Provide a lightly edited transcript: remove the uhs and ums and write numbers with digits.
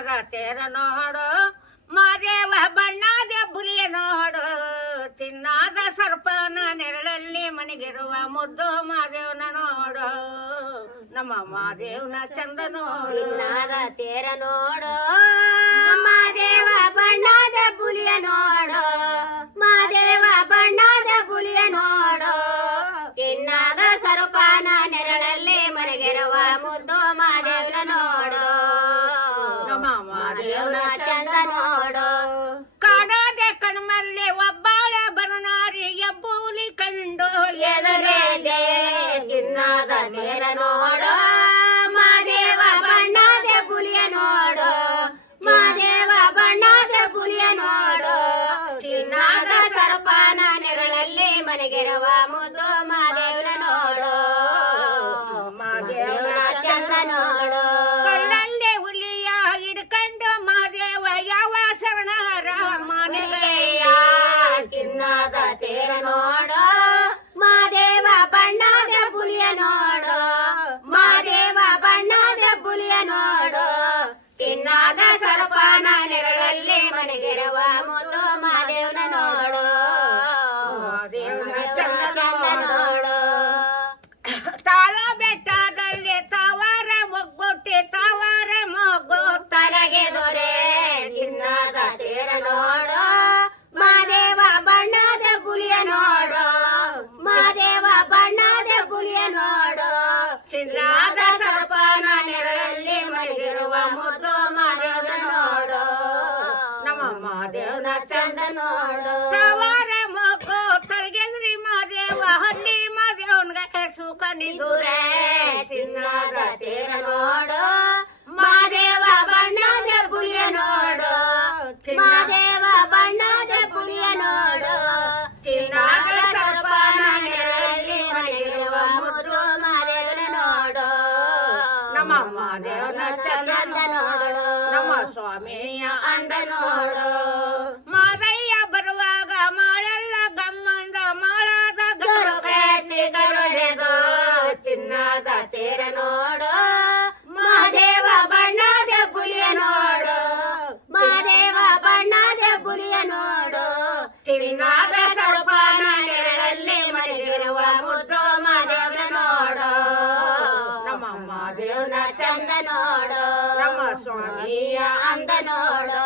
ಚಿನ್ನದ ತೇರ ನೋಡು ಮಾದೇವ ಬಣ್ಣದ ಬುಲಿಯ ನೋಡು ಚಿನ್ನದ ಸರ್ಪನ ನೆರಳಲ್ಲಿ ಮನೆಗಿರುವ ಮುದ್ದು ಮಾದೇವನ ನೋಡು ನಮ್ಮ ಮಾದೇವನ ಚಂದ ನೋಡು ಚಿನ್ನದ ತೇರ ನೋಡು ಮಾದೇವ ಬಣ್ಣದ ಬುಲಿಯ ನೋಡು ಮಾದೇವ ಬಣ್ಣದ ಬುಲಿಯ ನೋಡು ಚಿನ್ನದ ಸ್ವರೂಪನ ನೆರಳಲ್ಲಿ ಮನೆಗಿರುವ ಮುದ್ದು ಮಾದೇವನ ನೋಡು ನಮ್ಮ ಮಾದೇವನ ಚಂದ ನೋಡು ಕಾಡೋದೆ ಕಣ್ಮಲ್ಲಿ ಒಬ್ಬಳ ಬರನಾರಿ ಎಬ್ಬೂಲಿ ಕಂಡು ಎದುರೇದೆ ಚಿನ್ನದ ತೇರ ನೋಡು ಮಾದೇವ ಬಣ್ಣದ ಬುಲಿಯ ನೋಡು ಮಾದೇವ ಬಣ್ಣದ ಬುಲಿಯ ನೋಡು ಚಿನ್ನದ ಸರ್ಪನ ನೆರಳಲ್ಲಿ ಮನೆಗಿರುವ ಮುದ್ದು ಮಾದೇವನ ನೋಡು ಮಾದೇವನ ಚಂದ ನೋಡು ಕಲ್ಲಲ್ಲಿ ಹುಲಿಯ ಹಿಡ್ಕೊಂಡು ಮಾದೇವ ಯಾವ ಶರಣರ ಮನೆಗೆಯ ಚಿನ್ನದ ತೇರ ನೋಡು ಮಾದೇವ ಬಣ್ಣದ ಬುಲಿಯ ನೋಡು ಮಾದೇವ ಬಣ್ಣದ ಬುಲಿಯ ನೋಡು ಚಿನ್ನದ ಸರ್ಪನ ನೆರಳಲ್ಲಿ ಮನೆಗಿರುವ ಮುದ್ದು ಮಾದೇವನ ನೋಡು ಮಾದೇವನ ಚಂದ ನೋಡು ತಾಳ ಬೆಟ್ಟದಲ್ಲಿ ತಾವರ ಮೊಗ್ಗೊಟ್ಟಿ ತಾವರ ಮೊಗ್ಗು ತಲೆಗೆ ದೊರೆ ಚಿನ್ನದ ತೇರ ನೋಡು ಮಾದೇವ ಬಣ್ಣದ ಬುಲಿಯ ನೋಡು ಮಾದೇವ ಬಣ್ಣದ ಬುಲಿಯ ನೋಡು ಚಿನ್ನದ ಸರ್ಪನ ನೆರಳಲ್ಲಿ ಮಲಗಿರುವ ಮುದ್ದು ಮಾದೇವನ ನೋಡು ನಮ್ಮ ಮಾದೇವನ ಚಂದ ನೋಡು ತಾವರ ಮೊಗ್ಗು ತಲೆಗೆದ್ರಿ ಮಾದೇವ ಹಳ್ಳಿ ಮಾದೇವನ್ಗೆ ಸುಖ ದೂರೇ ಚಿನ್ನದ ತೇರ ನೋಡು ಮಾದೇವ ಬಣ್ಣದ ಬುಲಿಯ ನೋಡು ಮಾದೇವ ಬಣ್ಣದ ಬುಲಿಯ ನೋಡು ಚಿನ್ನದ ಸರ್ಪನ ನೆರಳಲ್ಲಿ ಮನೆಗಿರುವ ಮುದ್ದು ಮಾದೇವನ ನೋಡು ನಮ್ಮ ಮಾದೇವನ ಚಂದ ನೋಡು ನಮ್ಮ ಸ್ವಾಮಿಯ ಅಂದ ನೋಡು ಮಾದಯ್ಯ ಬರುವಾಗ ಮಾಳೆಲ್ಲ ಗಮ್ಮಂದ ಮಾಳದ ಗರು ಕಾಚಿ ಗರುಡೆದು ಚಿನ್ನದ ತೇರ ನೋಡು ಮಾದೇವ ಬಣ್ಣದ ಬುಲಿಯ ನೋಡು ಮಾದೇವ ಬಣ್ಣದ ಬುಲಿಯ ನೋಡು ಚಿನ್ನದ ಸ್ವರೂಪನ ನೆರಳಲ್ಲಿ ಮನೆಗಿರುವ ಮುದ್ದು ಮಾದೇವನ ನೋಡು ನಮ್ಮ ಮಾದೇವನ ಚಂದ ನೋಡು ನಮ್ಮ ಸ್ವಾಮಿಯ ಅಂದ ನೋಡು